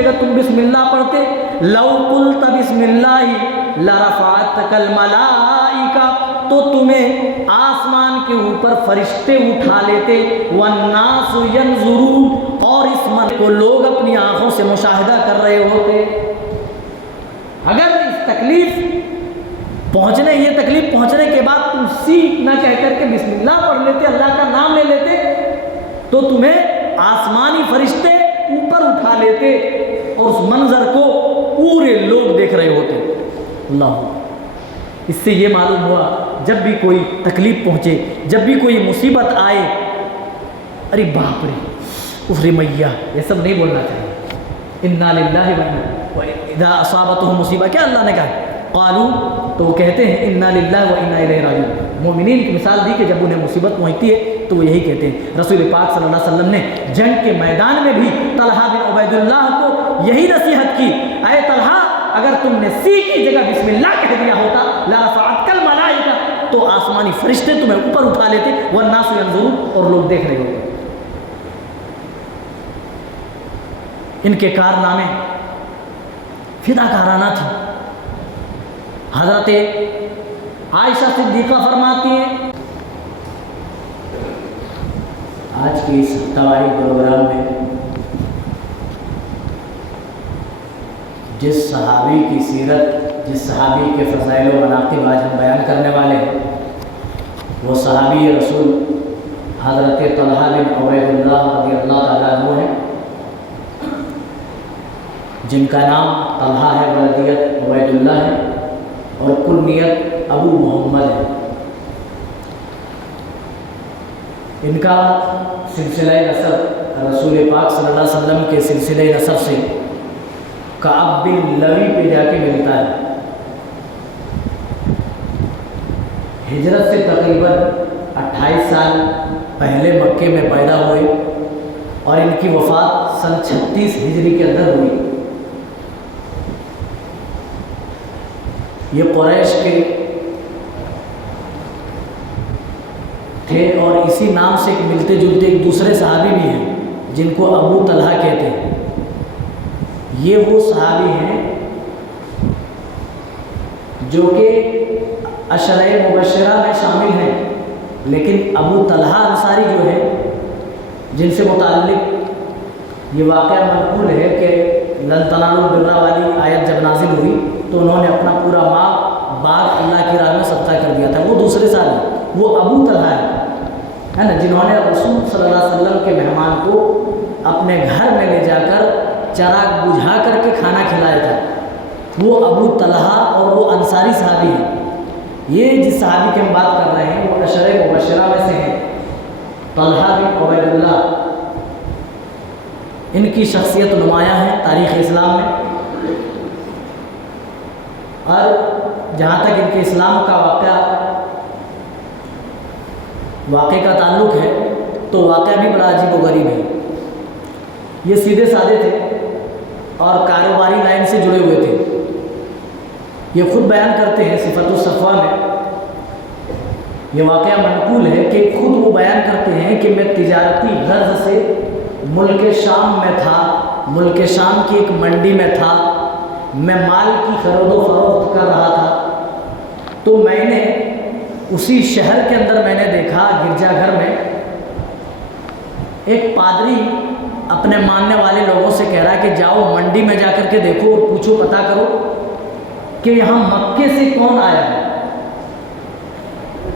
جگہ تم بسم اللہ پڑھتے، لو قلت بسم اللہ لرفعتک الملائکہ، تو تمہیں آسمان کے اوپر فرشتے اٹھا لیتے، والناس ینظرون، اور اس من کو لوگ اپنی آنکھوں سے مشاہدہ کر رہے ہوتے۔ اگر اس تکلیف پہنچنے، یہ تکلیف پہنچنے کے بعد تم سیکھ نہ کہہ کر کے بسم اللہ پڑھ لیتے، اللہ کا نام لے لیتے، تو تمہیں آسمانی فرشتے اوپر اٹھا لیتے اور اس منظر کو پورے لوگ دیکھ رہے ہوتے۔ اللہ، اس سے یہ معلوم ہوا جب بھی کوئی تکلیف پہنچے، جب بھی کوئی مصیبت آئے، ارے باپ رے، افری میاں، یہ سب نہیں بولنا چاہیے۔ انا للہ و اذا اصابتهم مصیبہ، کیا اللہ نے کہا؟ قالوا، تو وہ کہتے ہیں انا للہ و انا الیہ راجعون۔ مومنین کی مثال دی کہ جب انہیں مصیبت پہنچتی ہے تو وہ یہی کہتے ہیں۔ رسول پاک صلی اللہ علیہ وسلم نے جنگ کے میدان میں بھی طلحہ بن عبید اللہ کو یہی نصیحت کی، اے طلحہ، اگر تم نے سی کی جگہ بسم اللہ کہہ دیا ہوتا لرفعتک الملائکہ، تو آسمانی فرشتے تمہیں اوپر اٹھا لیتے، والناس ینظرون، اور لوگ دیکھ رہے ہوتے۔ ان کے کارنامے فداکارانہ تھے۔ حضرت عائشہ صدیقہ فرماتی ہیں، آج کے اس ہفتہ پروگرام میں جس صحابی کی سیرت، جس صحابی کے فضائل و مناقب آج ہم بیان کرنے والے ہیں، وہ صحابی رسول حضرت طلحہ بن عبید اللہ رضی اللہ تعالیٰ عنہ ہیں، جن کا نام طلحہ ہے، ولدیت عبید اللہ ہے، اور کنیت ابو محمد ہے۔ ان کا سلسلہ نسب رسول پاک صلی اللہ علیہ وسلم کے سلسلہ نسب سے کعب بن لوی پہ جا کے ملتا ہے۔ ہجرت سے تقریباً 28 سال پہلے مکے میں پیدا ہوئے اور ان کی وفات سن 36 ہجری کے اندر ہوئی۔ یہ قریش کے تھے اور اسی نام سے ملتے جلتے ایک دوسرے صحابی بھی ہیں جن کو ابو طلحہ کہتے ہیں۔ یہ وہ صحابی ہیں جو کہ عشرہ مبشرہ میں شامل ہیں، لیکن ابو طلحہ انصاری جو ہے، جن سے متعلق یہ واقعہ منقول ہے کہ لن تنالوا البر والی آیت جب نازل ہوئی تو انہوں نے اپنا پورا باغ اللہ کی راہ میں صدقہ کر دیا تھا۔ وہ دوسرے صحابی، وہ ابو طلحہ ہے نا، جنہوں نے رسول صلی اللہ علیہ وسلم کے مہمان کو اپنے گھر میں لے جا کر چراغ بجھا کر کے کھانا کھلایا تھا۔ وہ ابو طلحہ اور وہ انصاری صحابی ہیں۔ یہ جس صحابی کی ہم بات کر رہے ہیں وہ عشرہ مبشرہ میں سے ہیں، طلحہ بن عبید اللہ۔ ان کی شخصیت نمایاں ہے تاریخ اسلام میں، اور جہاں تک ان کے اسلام کا واقعے کا تعلق ہے تو واقعہ بھی بڑا عجیب و غریب ہے۔ یہ سیدھے سادے تھے اور کاروباری لائن سے جڑے ہوئے تھے۔ یہ خود بیان کرتے ہیں صفت الصفوہ میں، یہ واقعہ منقول ہے کہ خود وہ بیان کرتے ہیں کہ میں تجارتی غرض سے ملک شام میں تھا، ملک شام کی ایک منڈی میں تھا، میں مال کی خرید و فروخت کر رہا تھا، تو میں نے اسی شہر کے اندر میں نے دیکھا گرجا گھر میں ایک پادری اپنے ماننے والے لوگوں سے کہہ رہا ہے کہ جاؤ منڈی میں جا کر کے دیکھو اور پوچھو، پتہ کرو کہ یہاں مکے سے کون آیا ہے۔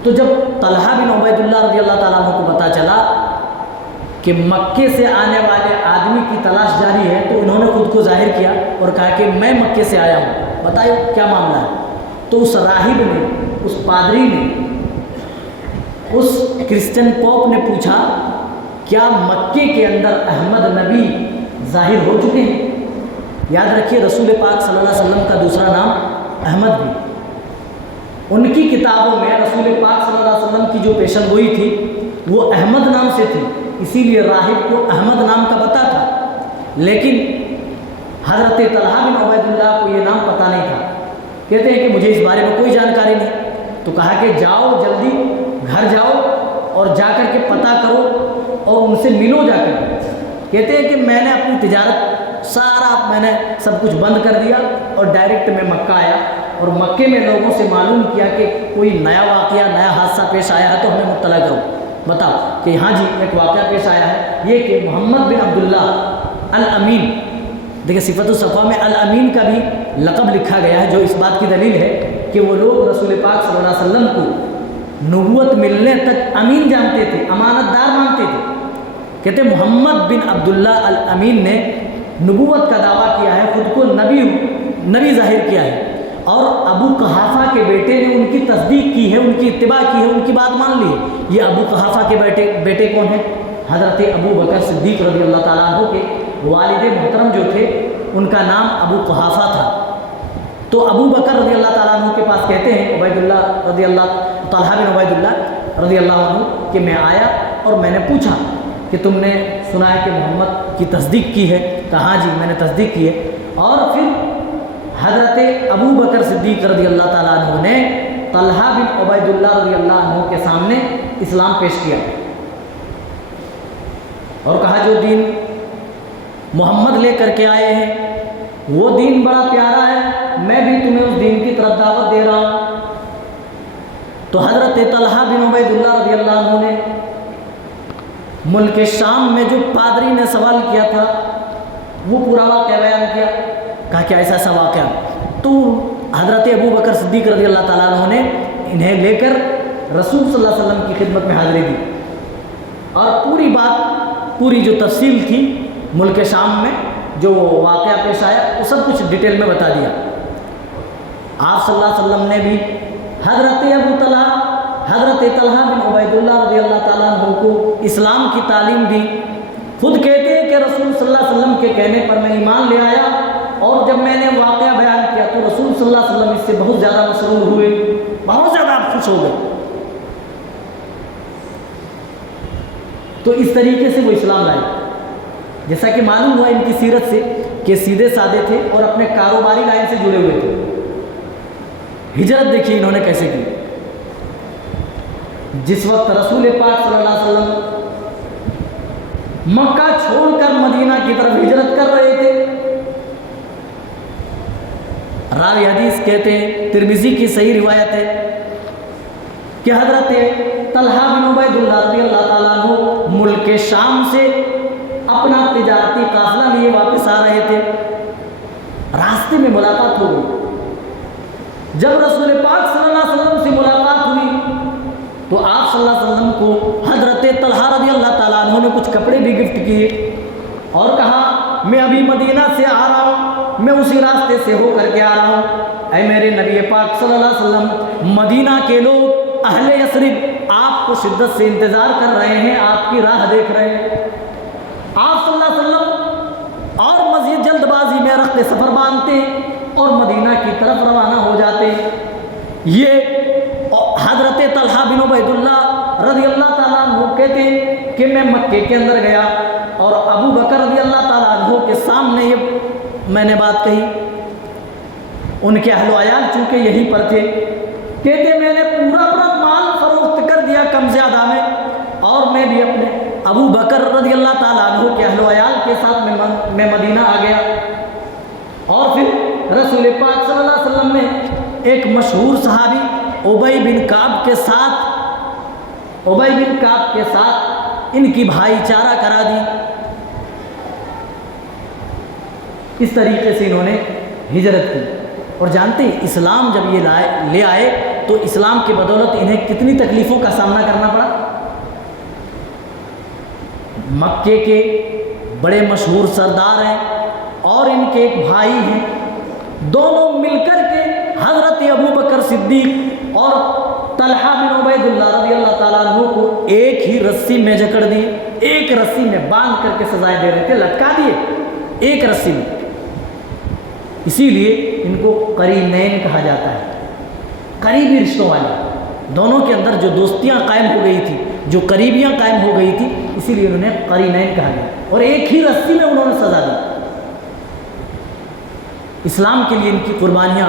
تو جب طلحہ بن عبید اللہ رضی اللہ تعالیٰ عنہ کو پتہ چلا کہ مکے سے آنے والے آدمی کی تلاش جاری ہے تو انہوں نے خود کو ظاہر کیا اور کہا کہ میں مکے سے آیا ہوں، بتائیے کیا معاملہ ہے۔ تو اس راہب نے، اس پادری نے، اس کرسچن پوپ نے پوچھا کیا مکے کے اندر احمد نبی ظاہر ہو چکے ہیں؟ یاد رکھیے رسول پاک صلی اللہ علیہ وسلم کا دوسرا نام احمد بھی، ان کی کتابوں میں رسول پاک صلی اللہ علیہ وسلم کی جو پیشن گوئی تھی وہ احمد نام سے تھی، اسی لیے راہب کو احمد نام کا پتہ تھا، لیکن حضرت طلحہ بن عبید اللہ کو یہ نام پتہ نہیں تھا۔ کہتے ہیں کہ مجھے اس بارے میں کوئی جانکاری نہیں، تو کہا کہ جاؤ جلدی گھر جاؤ اور جا کر کے پتہ کرو اور ان سے ملو جا کر۔ کہتے ہیں کہ میں نے اپنی تجارت سارا میں نے سب کچھ بند کر دیا اور ڈائریکٹ میں مکہ آیا اور مکے میں لوگوں سے معلوم کیا کہ کوئی نیا واقعہ نیا حادثہ پیش آیا ہے تو ہمیں مطلع کرو، بتاؤ کہ ہاں جی ایک واقعہ پیش آیا ہے یہ کہ محمد بن عبداللہ الامین، دیکھیں صفت الصفا میں الامین کا بھی لقب لکھا گیا ہے جو اس بات کی دلیل ہے کہ وہ لوگ رسول پاک صلی اللہ علیہ وسلم کو نبوت ملنے تک امین جانتے تھے، امانت دار مانتے تھے۔ کہتے محمد بن عبداللہ الامین نے نبوت کا دعویٰ کیا ہے، خود کو نبی ظاہر کیا ہے، اور ابو قحافہ کے بیٹے نے ان کی تصدیق کی ہے، ان کی اتباع کی ہے، ان کی بات مان لی ہے۔ یہ ابو قحافہ کے بیٹے کون ہیں؟ حضرت ابو بکر صدیق رضی اللہ تعالیٰ عنہ کے والد محترم جو تھے ان کا نام ابو قحافہ تھا۔ تو ابو بکر رضی اللہ تعالیٰ عنہ کے پاس کہتے ہیں عبید اللہ رضی اللہ طلحہ بن عبید اللہ رضی اللہ عنہ کہ میں آیا اور میں نے پوچھا کہ تم نے سنا ہے کہ محمد کی تصدیق کی ہے؟ کہا ہاں جی میں نے تصدیق کی ہے۔ اور پھر حضرت ابو بکر صدیق رضی اللہ تعالیٰ عنہ نے طلحہ بن عبید اللہ رضی اللہ عنہ کے سامنے اسلام پیش کیا اور کہا جو دین محمد لے کر کے آئے ہیں وہ دین بڑا پیارا ہے، میں بھی تمہیں اس دین کی طرف دعوت دے رہا ہوں۔ تو حضرت طلحہ بن عبید اللہ رضی اللہ عنہ نے ملک شام میں جو پادری نے سوال کیا تھا وہ پورا واقعہ بیان کیا، کہا کہ ایسا ایسا واقعہ۔ تو حضرت ابو بکر صدیق رضی اللہ تعالیٰ عنہ نے انہیں لے کر رسول صلی اللہ علیہ وسلم کی خدمت میں حاضری دی اور پوری بات، پوری جو تفصیل تھی ملک شام میں جو واقعہ پیش آیا وہ سب کچھ ڈیٹیل میں بتا دیا۔ آپ صلی اللہ علیہ وسلم نے بھی حضرت طلحہ بن عبید اللہ رضی اللہ تعالیٰ عنہ کو اسلام کی تعلیم دی۔ خود کہتے ہیں کہ رسول صلی اللہ علیہ وسلم کے کہنے پر میں ایمان لے آیا اور جب میں نے واقعہ بیان کیا تو رسول صلی اللہ علیہ وسلم اس سے بہت زیادہ مسرور ہوئے، بہت زیادہ خوش ہو گئے۔ تو اس طریقے سے وہ اسلام لائے، جیسا کہ معلوم ہوا ان کی سیرت سے کہ سیدھے سادے تھے اور اپنے کاروباری لائن سے جڑے ہوئے تھے۔ ہجرت دیکھیے انہوں نے کیسے کی۔ جس وقت رسول پاک صلی اللہ علیہ وسلم مکہ چھوڑ کر مدینہ کی طرف ہجرت کر رہے تھے، راوی حدیث کہتے ہیں، ترمذی کی صحیح روایت ہے کہ حضرت طلحہ بن عبید اللہ رضی اللہ تعالیٰ عنہ ملک شام سے اپنا تجارتی قافلہ لیے واپس آ رہے تھے، راستے میں ملاقات ہو گئی۔ جب رسول پاک صلی اللہ علیہ وسلم سے ملاقات ہوئی تو آپ صلی اللہ علیہ وسلم کو حضرت طلحہ رضی اللہ تعالیٰ عنہ نے کچھ کپڑے بھی گفٹ کیے اور کہا میں ابھی مدینہ سے آ رہا ہوں، میں اسی راستے سے ہو کر کے آ رہا ہوں، اے میرے نبی پاک صلی اللہ علیہ وسلم، مدینہ کے لوگ اہل یثرب آپ کو شدت سے انتظار کر رہے ہیں، آپ کی راہ دیکھ رہے ہیں۔ آپ صلی اللہ علیہ وسلم اور مزید جلد بازی میں رخت سفر باندھتے اور مدینہ کی طرف روانہ ہو جاتے۔ یہ حضرت طلحہ بن عبید اللہ رضی اللہ تعالیٰ عنہ کہتے ہیں کہ میں مکے کے اندر گیا اور ابو بکر رضی اللہ تعالیٰ عنہ کے سامنے یہ میں نے بات کہی، ان کے اہل و عیال چونکہ یہیں پر تھے، کہتے میں نے پورا مال فروخت کر دیا کم زیادہ میں اور میں بھی اپنے ابو بکر رضی اللہ تعالیٰ عنہ کے اہل و عیال کے ساتھ میں مدینہ آ گیا۔ اور پھر رسول پاک صلی اللہ علیہ وسلم نے ایک مشہور صحابی ابی بن کعب کے ساتھ ان کی بھائی چارہ کرا دی۔ اس طریقے سے انہوں نے ہجرت کی اور جانتے ہیں اسلام جب یہ لے آئے تو اسلام کی بدولت انہیں کتنی تکلیفوں کا سامنا کرنا پڑا۔ مکے کے بڑے مشہور سردار ہیں اور ان کے ایک بھائی ہیں، دونوں مل کر کے حضرت ابو بکر صدیق اور طلحہ بن عبید اللہ رضی اللہ تعالیٰ عنہ کو ایک ہی رسی میں جکڑ دی، ایک رسی میں باندھ کر کے سزائیں دے رہے تھے، لٹکا دیے ایک رسی میں۔ اسی لیے ان کو قرینین کہا جاتا ہے، قریبی رشتوں والے۔ دونوں کے اندر جو دوستیاں قائم ہو گئی تھی، جو قریبیاں قائم ہو گئی تھی، اسی لیے انہوں نے قرینین کہا گیا اور ایک ہی رسی میں انہوں نے سزا دی۔ اسلام کے لیے ان کی قربانیاں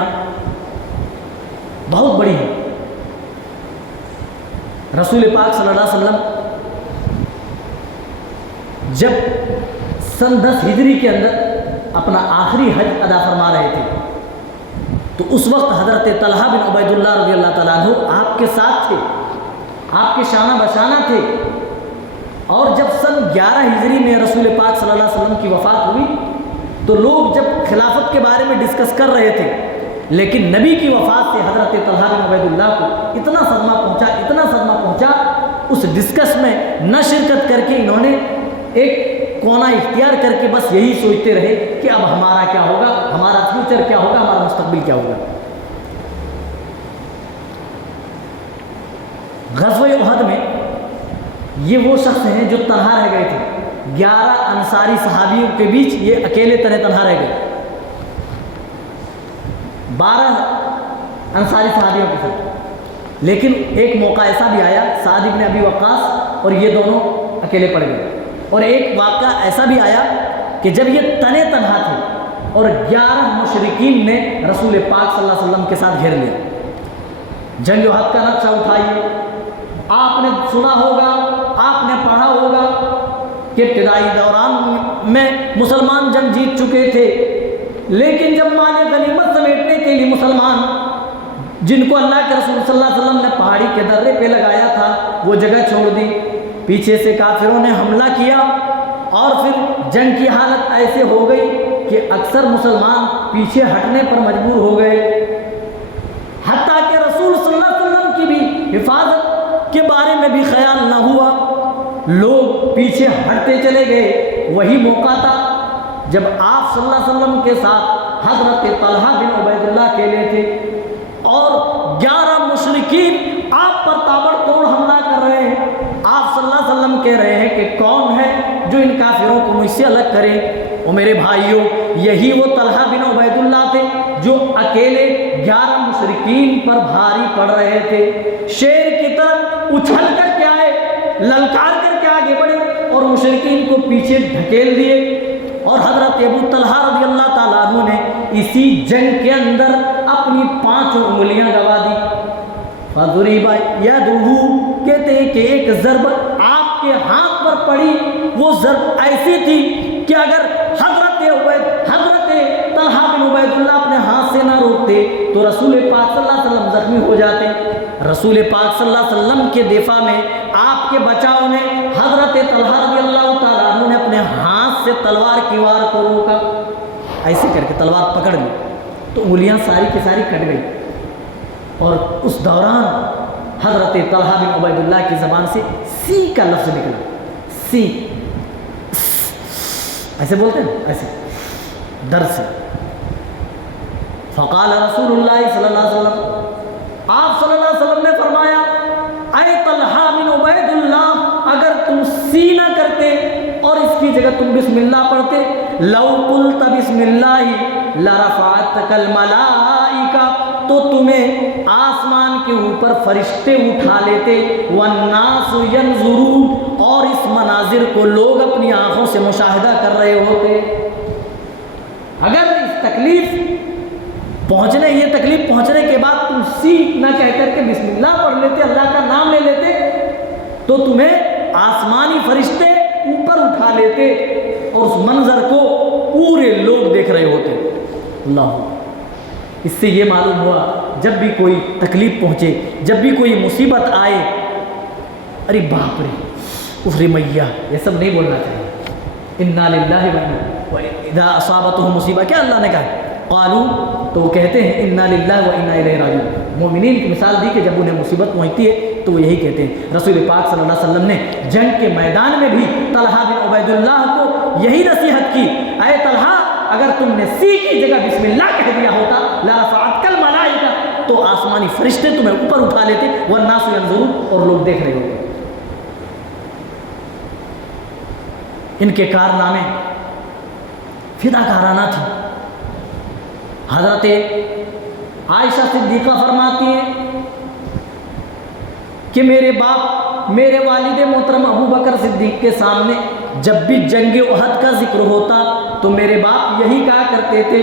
بہت بڑی ہیں۔ رسول پاک صلی اللہ علیہ وسلم جب سن 10 ہجری کے اندر اپنا آخری حج ادا فرما رہے تھے، تو اس وقت حضرت طلحہ بن عبید اللہ رضی اللہ تعالیٰ عنہ آپ کے ساتھ تھے، آپ کے شانہ بشانہ تھے۔ اور جب سن 11 ہجری میں رسول پاک صلی اللہ علیہ وسلم کی وفات ہوئی تو لوگ جب خلافت کے بارے میں ڈسکس کر رہے تھے، لیکن نبی کی وفات سے حضرت طلحہ بن عبید اللہ کو اتنا صدمہ پہنچا، اس ڈسکس میں نہ شرکت کر کے انہوں نے ایک کونا اختیار کر کے بس یہی سوچتے رہے کہ اب ہمارا کیا ہوگا، ہمارا فیوچر کیا ہوگا، ہمارا مستقبل کیا ہوگا۔ غزوہ احد میں یہ وہ شخص ہیں جو تنہا رہ گئے تھے، 11 انصاری صحابیوں کے بیچ یہ اکیلے تنہا رہ گئے، 12 انصاری صحابیوں کے ساتھ۔ لیکن ایک موقع ایسا بھی آیا، سعد بن ابی وقاص اور یہ دونوں اکیلے پڑ گئے، اور ایک واقعہ ایسا بھی آیا کہ جب یہ تنہا تھے اور 11 مشرکین نے رسول پاک صلی اللہ علیہ وسلم کے ساتھ گھیر لیا۔ جنگ احد کا نقشہ اٹھائیے، آپ نے سنا ہوگا، آپ نے پڑھا ہوگا کہ ابتدائی دوران میں مسلمان جنگ جیت چکے تھے، لیکن جب مال غنیمت سمیٹنے کے لیے مسلمان، جن کو اللہ کے رسول صلی اللہ علیہ وسلم نے پہاڑی کے درے پہ لگایا تھا، وہ جگہ چھوڑ دی، پیچھے سے کافروں نے حملہ کیا، اور پھر جنگ کی حالت ایسے ہو گئی کہ اکثر مسلمان پیچھے ہٹنے پر مجبور ہو گئے، حتیٰ کہ رسول صلی اللہ علیہ وسلم کی بھی حفاظت کے بارے میں بھی خیال نہ ہوا، لوگ پیچھے ہٹتے چلے گئے۔ وہی موقع تھا جب آپ صلی اللہ علیہ وسلم کے ساتھ حضرت طلحہ بن عبید اللہ اکیلے تھے، اور 11 مشرکین آپ پر تابڑ توڑ حملہ کر رہے ہیں۔ آپ صلی اللہ علیہ وسلم کہہ رہے ہیں کہ کون ہے جو ان کافروں کو مجھ سے الگ کرے؟ اور میرے بھائیوں، یہی وہ طلحہ بن عبید اللہ تھے جو اکیلے 11 مشرکین پر بھاری پڑ رہے تھے، شیر کی طرح اچھل کر کے آئے، للکار کر کے آگے بڑھے اور مشرکین کو پیچھے دھکیل دیے۔ اور حضرت ابو طلحہ رضی اللہ تعالیٰ عنہ نے اسی جنگ کے اندر اپنی 5 انگلیاں گوا دی۔ فضرب یدہ، کہتے ہیں کہ ایک ضرب آپ کے ہاتھ پر پڑی، وہ ضرب ایسی تھی کہ اگر حضرت طلحہ بن عبید اللہ اپنے ہاتھ سے نہ روکتے تو رسول پاک صلی اللہ علیہ وسلم زخمی ہو جاتے۔ رسول پاک صلی اللہ علیہ وسلم کے دفاع میں، آپ کے بچاؤ نے حضرت طلحہ رضی اللہ تعالیٰ عنہ نے اپنے ہاتھ سے تلوار کی وار کو روکا، ایسے کر کے تلوار پکڑ لی تو انگلیاں ساری کی ساری کٹ گئی، اور اس دوران حضرت طلحہ بن عبید اللہ کی زبان سے سی کا لفظ نکلا، سی، ایسے بولتے ہیں، ایسے درد سے۔ فقال رسول اللہ صلی اللہ علیہ وسلم، آپ صلی اللہ علیہ وسلم نے فرمایا، اے طلحہ بن عبید اللہ، اگر تم سی نہ کرتے اور اس کی جگہ تم بسم اللہ پڑھتے، لو قلت بسم اللہ لرفعتک الملائکہ، تو تمہیں آسمان کے اوپر فرشتے اٹھا لیتے، والناس ینظرون، اور اس مناظر کو لوگ اپنی آنکھوں سے مشاہدہ کر رہے ہوتے۔ اگر اس تکلیف پہنچنے کے بعد تم سی نہ کہہ کر کے بسم اللہ پڑھ لیتے، اللہ کا نام لے لیتے، تو تمہیں آسمانی فرشتے اوپر اٹھا لیتے اور اس منظر کو پورے لوگ دیکھ رہے ہوتے۔ اللہ، اس سے یہ معلوم ہوا جب بھی کوئی تکلیف پہنچے، جب بھی کوئی مصیبت آئے، ارے باپ رے، افری میاں، یہ سب نہیں بولنا چاہیے۔ انا للہ و اذا اصابتهم مصیبہ، کیا اللہ نے کہا؟ قالوا، تو وہ کہتے ہیں انا للہ و انا الیہ راجعون۔ مومنین کی مثال دی کہ جب انہیں مصیبت پہنچتی ہے تو وہ یہی کہتے ہیں۔ رسول پاک صلی اللہ علیہ وسلم نے جنگ کے میدان میں بھی طلحہ بن عبید اللہ کو یہی نصیحت کی، اے طلحہ، اگر تم نے سی کی جگہ بسم اللہ کہہ دیا ہوتا، لرفعتک الملائکہ، تو آسمانی فرشتے تمہیں اوپر اٹھا لیتے، والناس ینظرون، اور لوگ دیکھ رہے ہوتے۔ ان کے کارنامے فداکارانہ تھے۔ حضرت عائشہ صدیقہ فرماتی ہیں کہ میرے باپ، میرے والد محترم ابو بکر صدیق کے سامنے جب بھی جنگ احد کا ذکر ہوتا تو میرے باپ یہی کہا کرتے تھے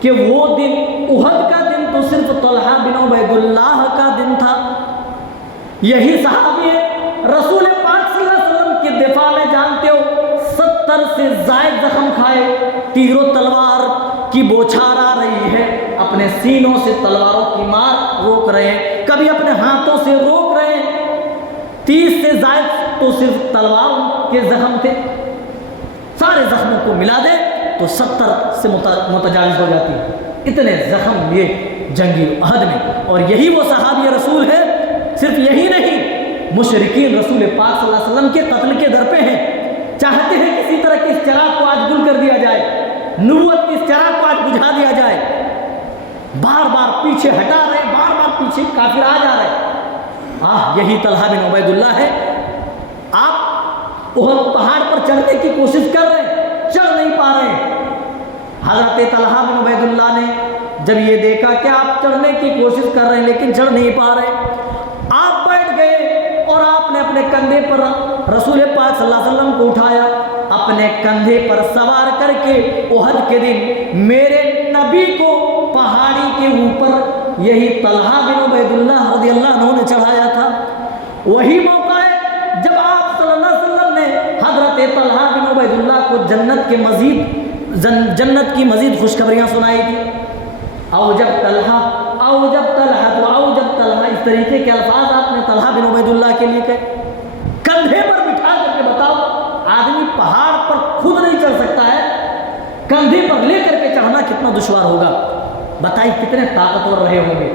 کہ وہ دن، احد کا دن تو صرف طلحہ بن عبید اللہ کا دن تھا۔ یہی صحابی ہے، رسول پاک صلی اللہ علیہ وسلم کے دفاع میں جانتے ہو 70 سے زائد زخم کھائے، تیر و تلوار کی بوچھار آ رہی ہے، اپنے سینوں سے تلواروں کی مار روک رہے ہیں، کبھی اپنے ہاتھوں سے روک رہے ہیں۔ 30 سے زائد تو صرف تلوار کے زخم تھے، سارے زخموں کو ملا دے تو 70 سے متجاوز ہو جاتی ہے، اتنے زخم یہ جنگی احد میں۔ اور یہی وہ صحابی رسول ہے، صرف یہی نہیں، مشرکین رسول پاک صلی اللہ علیہ وسلم کے قتل کے در پہ ہیں، چاہتے ہیں کسی طرح کے اس چراغ کو آج گل کر دیا جائے، نبوت کے اس چراغ کو آج بجھا دیا جائے، بار بار پیچھے ہٹا رہے، بار بار پیچھے کافر آ جا رہے۔ یہی طلحہ بن عبید اللہ ہے، آپ احد پہاڑ پر چڑھنے کی کوشش کر رہے ہیں، چڑھ نہیں پا رہے ہیں۔ حضرت طلحہ بن عبید اللہ نے جب یہ دیکھا کہ آپ چڑھنے کی کوشش کر رہے ہیں لیکن چڑھ نہیں پا رہے، آپ بیٹھ گئے اور آپ نے اپنے کندھے پر رسول پاک صلی اللہ علیہ وسلم کو اٹھایا، اپنے کندھے پر سوار کر کے احد کے دن میرے نبی کو پہاڑی کے اوپر یہی طلحہ بن عبید اللہ رضی اللہ عنہ نے چڑھایا تھا۔ وہی موقع ہے جب آپ صلی اللہ علیہ وسلم نے حضرت طلحہ بن عبید اللہ کو جنت کی مزید خوشخبریاں سنائی تھی۔ اوجب طلحہ اس طریقے کے الفاظ آپ نے طلحہ بن عبید اللہ کے لیے کہے، کندھے پر بٹھا کر کے بتاؤ، آدمی پہاڑ پر خود نہیں چڑھ سکتا ہے، کندھے پر لے کر کے چڑھنا کتنا دشوار ہوگا، بتائیے کتنے طاقتور رہے ہوں گے،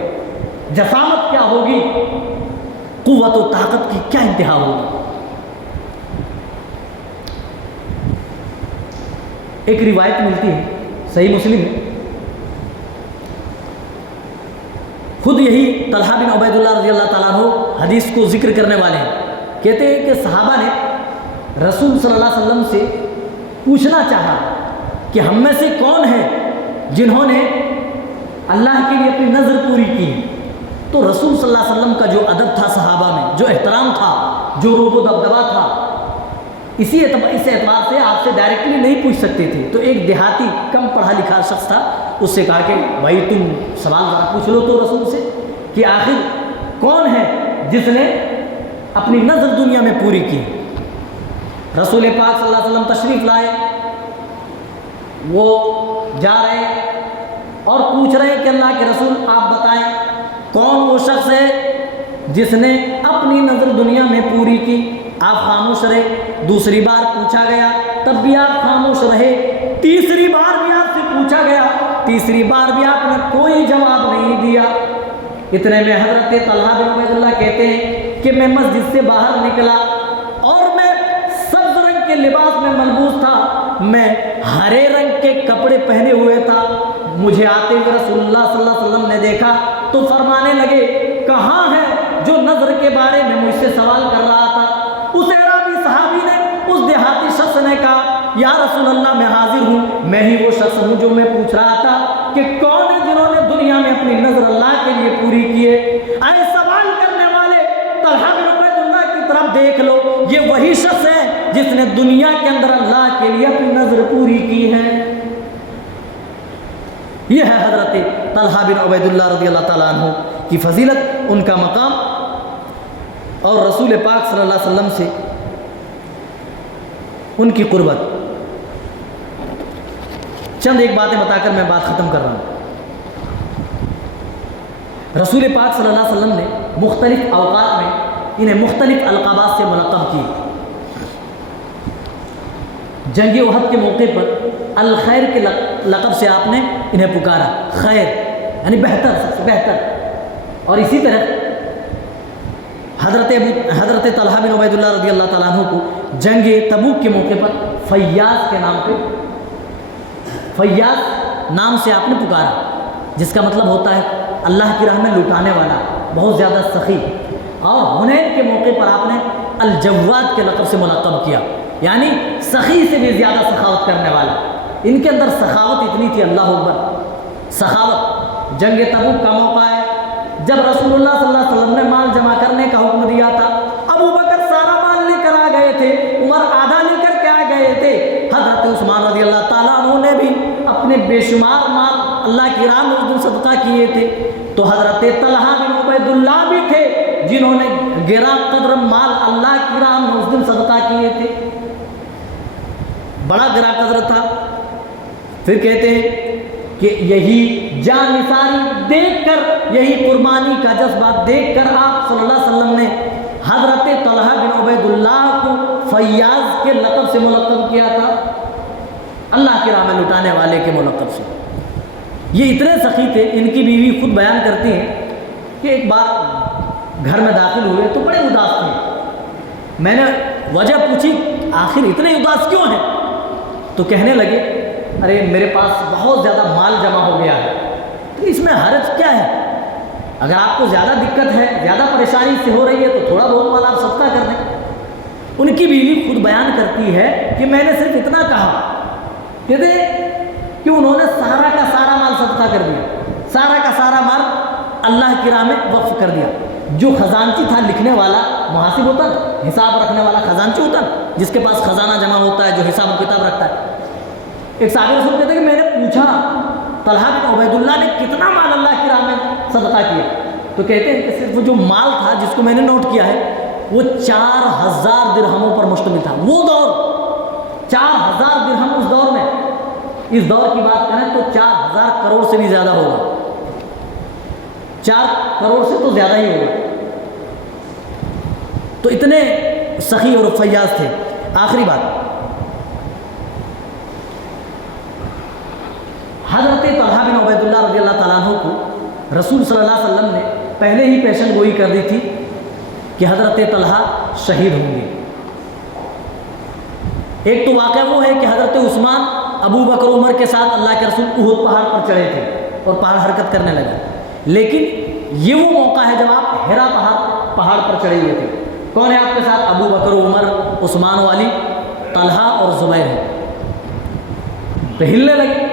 جسامت کیا ہوگی، قوت و طاقت کی کیا انتہا ہوگی۔ ایک روایت ملتی ہے صحیح مسلم میں، خود یہی طلحہ بن عبید اللہ رضی اللہ تعالیٰ عنہ حدیث کو ذکر کرنے والے ہیں، کہتے ہیں کہ صحابہ نے رسول صلی اللہ علیہ وسلم سے پوچھنا چاہا کہ ہم میں سے کون ہیں جنہوں نے اللہ کے لیے اپنی نظر پوری کی، تو رسول صلی اللہ علیہ وسلم کا جو ادب تھا صحابہ میں، جو احترام تھا، جو روب و دبدبا تھا، اس اعتبار سے آپ سے ڈائریکٹلی نہیں پوچھ سکتے تھے، تو ایک دیہاتی کم پڑھا لکھا شخص تھا، اس سے کہا کہ بھائی تم سوال ذرا پوچھ لو تو رسول سے کہ آخر کون ہے جس نے اپنی نظر دنیا میں پوری کی۔ رسول پاک صلی اللہ علیہ وسلم تشریف لائے، وہ جا رہے اور پوچھ رہے کہ اللہ کے رسول آپ بتائیں کون وہ شخص ہے جس نے اپنی نظر دنیا میں پوری کی۔ آپ خاموش رہے، دوسری بار پوچھا گیا تب بھی آپ خاموش رہے، تیسری بار بھی آپ سے پوچھا گیا، تیسری بار بھی آپ نے کوئی جواب نہیں دیا۔ اتنے میں حضرت طلحہ بن عبید اللہ کہتے ہیں کہ میں مسجد سے باہر نکلا اور میں سبز رنگ کے لباس میں ملبوس تھا، میں ہرے رنگ کے کپڑے پہنے ہوئے تھا، مجھے آتے ہوئے رسول اللہ صلی اللہ علیہ وسلم نے دیکھا تو فرمانے لگے کہاں ہے جو نظر کے بارے میں مجھ سے سوال کر رہا تھا۔ اس اعرابی صحابی نے، اس دیہاتی شخص نے کہا یا رسول اللہ میں حاضر ہوں، میں ہی وہ شخص ہوں جو میں پوچھ رہا تھا کہ کون ہے جنہوں نے دنیا میں اپنی نظر اللہ کے لیے پوری کی ہے۔ اے سوال کرنے والے، طلحہ بن عبید اللہ کی طرف دیکھ لو، یہ وہی شخص ہے جس نے دنیا کے اندر اللہ کے لیے اپنی نظر پوری کی ہے۔ یہ ہے حضرت طلحہ بن عبید اللہ رضی اللہ تعالیٰ عنہ کی فضیلت، ان کا مقام، اور رسول پاک صلی اللہ علیہ وسلم سے ان کی قربت۔ چند ایک باتیں بتا کر میں بات ختم کر رہا ہوں۔ رسول پاک صلی اللہ علیہ وسلم نے مختلف اوقات میں انہیں مختلف القابات سے ملقب کی۔ جنگ احد کے موقع پر الخیر کے لقب سے آپ نے انہیں پکارا، خیر یعنی بہتر، سب سے بہتر۔ اور اسی طرح حضرت طلحہ بن عبید اللہ رضی اللہ تعالیٰ عنہ کو جنگ تبوک کے موقع پر فیاض کے نام پہ، فیاض نام سے آپ نے پکارا، جس کا مطلب ہوتا ہے اللہ کی راہ میں لٹانے والا، بہت زیادہ سخی۔ اور حنین کے موقع پر آپ نے الجواد کے لقب سے ملقب کیا، یعنی سخی سے بھی زیادہ سخاوت کرنے والا۔ ان کے اندر سخاوت اتنی تھی، اللہ اکبر، سخاوت۔ جنگ تبوک کا موقع ہے جب رسول اللہ صلی اللہ علیہ وسلم نے مال جمع کرنے کا حکم دیا تھا، ابو بکر سارا مال لے کر آ گئے تھے، عمر آدھا لے کر کے آ گئے تھے، حضرت عثمان رضی اللہ تعالیٰ عنہ نے بھی اپنے بے شمار مال اللہ کی راہ میں اس دن صدقہ کیے تھے۔ تو حضرت طلحہ بن عبید اللہ بھی تھے جنہوں نے گراں قدر مال اللہ کی راہ میں اس دن صدقہ کیے تھے۔ بڑا گرا قدر تھا. پھر کہتے ہیں کہ یہی جان نثاری دیکھ کر, یہی قربانی کا جذبہ دیکھ کر آپ صلی اللہ علیہ وسلم نے حضرت طلحہ بن عبید اللہ کو فیاض کے لقب سے ملقب کیا تھا, اللہ کی راہ میں لٹانے والے کے ملقب سے. یہ اتنے سخی تھے, ان کی بیوی خود بیان کرتی ہیں کہ ایک بار گھر میں داخل ہوئے تو بڑے اداس تھے. میں نے وجہ پوچھی آخر اتنے اداس کیوں ہیں, تو کہنے لگے ارے میرے پاس بہت زیادہ مال جمع ہو گیا ہے, تو اس میں حرج کیا ہے, اگر آپ کو زیادہ دقت ہے, زیادہ پریشانی سے ہو رہی ہے تو تھوڑا بہت مال آپ صدقہ کر دیں. ان کی بیوی خود بیان کرتی ہے کہ میں نے صرف اتنا کہا, کہتے کہ انہوں نے سارا کا سارا مال صدقہ کر دیا, سارا کا سارا مال اللہ کی راہ میں وقف کر دیا. جو خزانچی تھا, لکھنے والا محاسب ہوتا نا, حساب رکھنے والا خزانچی ہوتا نا, جس کے پاس خزانہ جمع ہوتا ہے, جو حساب و کتاب رکھتا ہے. ایک صحابی رسول کہتے ہیں کہ میں نے پوچھا طلحہ بن عبید اللہ نے کتنا مال اللہ کی راہ میں صدقہ کیا, تو کہتے ہیں کہ صرف وہ جو مال تھا جس کو میں نے نوٹ کیا ہے وہ 4000 درہموں پر مشتمل تھا. وہ دور 4000 درہم اس دور میں, اس دور کی بات کریں تو 4000 کروڑ سے بھی زیادہ ہوگا, 4 کروڑ سے تو زیادہ ہی ہوگا. تو اتنے سخی اور فیاض تھے. آخری بات, حضرت طلحہ بن عبید اللہ رضی اللہ تعالیٰ عنہ کو رسول صلی اللہ علیہ وسلم نے پہلے ہی پیشن گوئی کر دی تھی کہ حضرت طلحہ شہید ہوں گے. ایک تو واقعہ وہ ہے کہ حضرت عثمان ابو بکر عمر کے ساتھ اللہ کے رسول احد پہاڑ پر چڑھے تھے اور پہاڑ حرکت کرنے لگا, لیکن یہ وہ موقع ہے جب آپ ہیرا پہاڑ پر چڑھے ہوئے تھے. کون ہے آپ کے ساتھ؟ ابو بکر عمر عثمان والی طلحہ اور زبیر ہے. تو ہلنے لگے,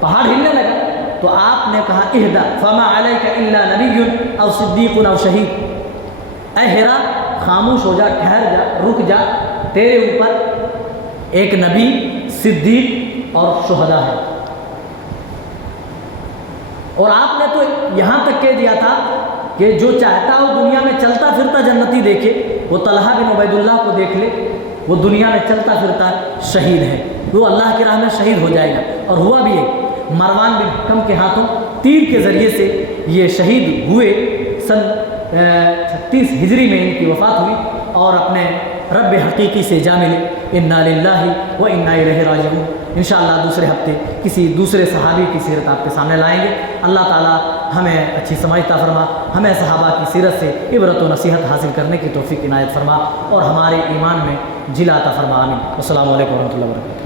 پہاڑ ہلنے لگا, تو آپ نے کہا اہدا فما علیک الا نبی او صدیق او شہید, اے ہیرا خاموش ہو جا, ٹھہر جا, رک جا, تیرے اوپر ایک نبی, صدیق اور شہداء ہے. اور آپ نے تو یہاں تک کہہ دیا تھا کہ جو چاہتا ہو دنیا میں چلتا پھرتا جنتی دیکھے, وہ طلحہ بن عبید اللہ کو دیکھ لے, وہ دنیا میں چلتا پھرتا شہید ہے, وہ اللہ کی راہ میں شہید ہو جائے گا. اور ہوا بھی ہے, مروان بن حکم کے ہاتھوں تیر کے ذریعے سے یہ شہید ہوئے. سن 36 ہجری میں ان کی وفات ہوئی اور اپنے رب حقیقی سے جا ملے. انا للہ و انا الیہ راجعون. انشاءاللہ دوسرے ہفتے کسی دوسرے صحابی کی سیرت آپ کے سامنے لائیں گے. اللہ تعالیٰ ہمیں اچھی سمجھ عطا فرما, ہمیں صحابہ کی سیرت سے عبرت و نصیحت حاصل کرنے کی توفیق عنایت فرما اور ہمارے ایمان میں جلا عطا فرما. آمین. السلام علیکم ورحمۃ اللہ وبرکاتہ.